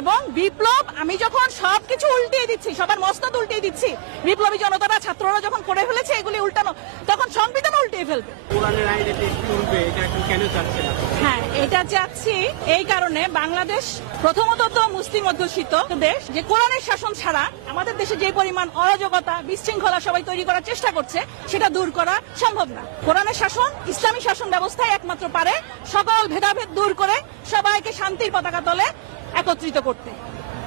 এবং বিপ্লব আমি যখন সবকিছু উল্টিয়ে দিচ্ছি, সবার মস্তক উল্টিয়ে দিচ্ছি, বিপ্লবী জনতারা ছাত্ররা যখন করে ফেলেছে এগুলি উল্টানো, তখন সংবিধান উল্টিয়ে ফেলবে। কোরআনের আইনে টেস্ট চলবে, এটা এখন কেন চাচ্ছে না? হ্যাঁ, এটা চাচ্ছি এই কারণে, বাংলাদেশ প্রথমত তো মুসলিম অধ্যুষিত দেশ, যে কোরআনের শাসন ছাড়া আমাদের দেশে যে পরিমাণ অরাজকতা, বিশৃঙ্খলা সবাই তৈরি করার চেষ্টা করছে, সেটা দূর করা সম্ভব না। কোরআনের শাসন, ইসলামী শাসন ব্যবস্থায় একমাত্র পারে সকল ভেদাভেদ দূর করে সবাইকে শান্তির পতাকা তলে একত্রিত করতে।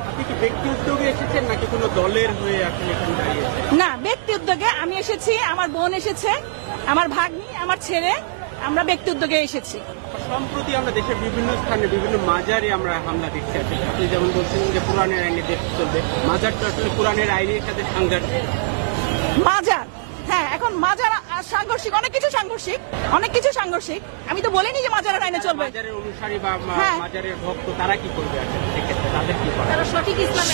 আপনি কি ব্যক্তি উদ্যোগে এসেছেন নাকি কোনো দলের হয়ে আপনি এখানে দাঁড়িয়েছেন? না, ব্যক্তি উদ্যোগে আমি এসেছি, আমার বোন এসেছে, আমার ভাগ্নি, আমার ছেলে, আমরা ব্যক্তি উদ্যোগে এসেছি। সম্প্রতি আমরা দেশের বিভিন্ন স্থানে বিভিন্ন মাজারে আমরা হামলা দেখতে আছি। আপনি যেমন বলছেন যে কোরআনের আইনে দেশ চলবে, মাজারটা আসলে কোরআনের আইনের সাথে সাংঘর্ষিক। মাজার, হ্যাঁ, এখন মাজার সাংঘর্ষিক, অনেক কিছু সাংঘর্ষিক। আমি তো বলিনি যে মাজারের আইনে চলবে। মাজারের অনুসারী বা হ্যাঁ। মাজারের ভক্ত তারা কি করবে আসলে সেক্ষেত্রে তাদের কি করা?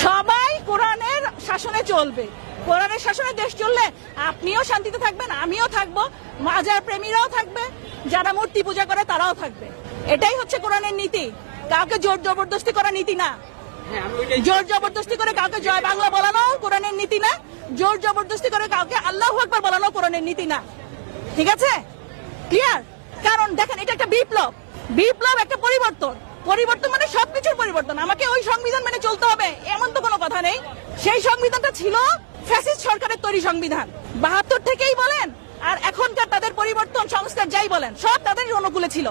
সবাই কোরআনের শাসনে চলবে। কোরআনের শাসনে দেশ চললে আপনিও শান্তিতে থাকবেন, আমিও থাকবো, মাজার প্রেমীরাও থাকবে, যারা মূর্তি পূজা করে তারাও থাকবে। এটাই হচ্ছে কোরআনের নীতি, কাউকে জোর জবরদস্তি করা নীতি না। হ্যাঁ, আমি ওইটাই জোর জবরদস্তি করে কাউকে জয় বাংলা বলানো কোরআনের নীতি না, জোর জবরদস্তি করে কাউকে আল্লাহু আকবার বলানো কোরআনের নীতি না। ঠিক আছে, ক্লিয়ার? কারণ দেখেন, এটা একটা বিপ্লব, একটা পরিবর্তন মানে সবকিছুর পরিবর্তন। আমাকে ওই সংবিধান মেনে চলতে হবে এমন তো কোনো কথা নেই। সেই সংবিধানটা ছিল ফ্যাসিস্ট সরকারের তৈরি সংবিধান, 72 থেকেই বলেন আর এখনকার তাদের পরিবর্তন সংস্কার যাই বলেন, সব তাদের অনুকূলে ছিল।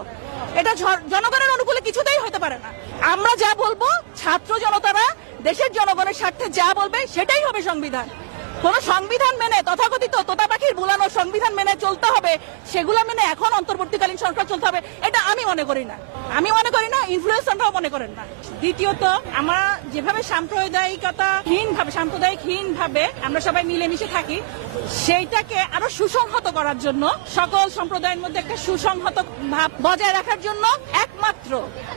এটা জনগণের অনুকূলে কিছুতেই হতে পারে না। আমরা যা বলবো, ছাত্র জনতারা দেশের জনগণের স্বার্থে যা বলবে সেটাই হবে সংবিধান। কোন সংবিধান মেনে, তথাকথিত তোতা পাখির বুলানো সংবিধান মেনে চলতে হবে, সেগুলো মেনে এখন অন্তর্বর্তীকালীন সরকার চলতে হবে, এটা আমি মনে করি না, ইনফ্লুয়েন্সাররাও মনে করেন না। দ্বিতীয়ত, আমরা যেভাবে সাম্প্রদায়িকহীন ভাবে আমরা সবাই মিলেমিশে থাকি, সেইটাকে আরো সুসংহত করার জন্য, সকল সম্প্রদায়ের মধ্যে একটা সুসংহত ভাব বজায় রাখার জন্য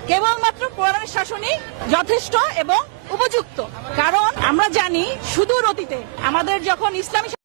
কেবলমাত্র কোরআনের শাসনই যথেষ্ট এবং উপযুক্ত। কারণ আমরা জানি সুদূর অতীতে আমাদের যখন ইসলামী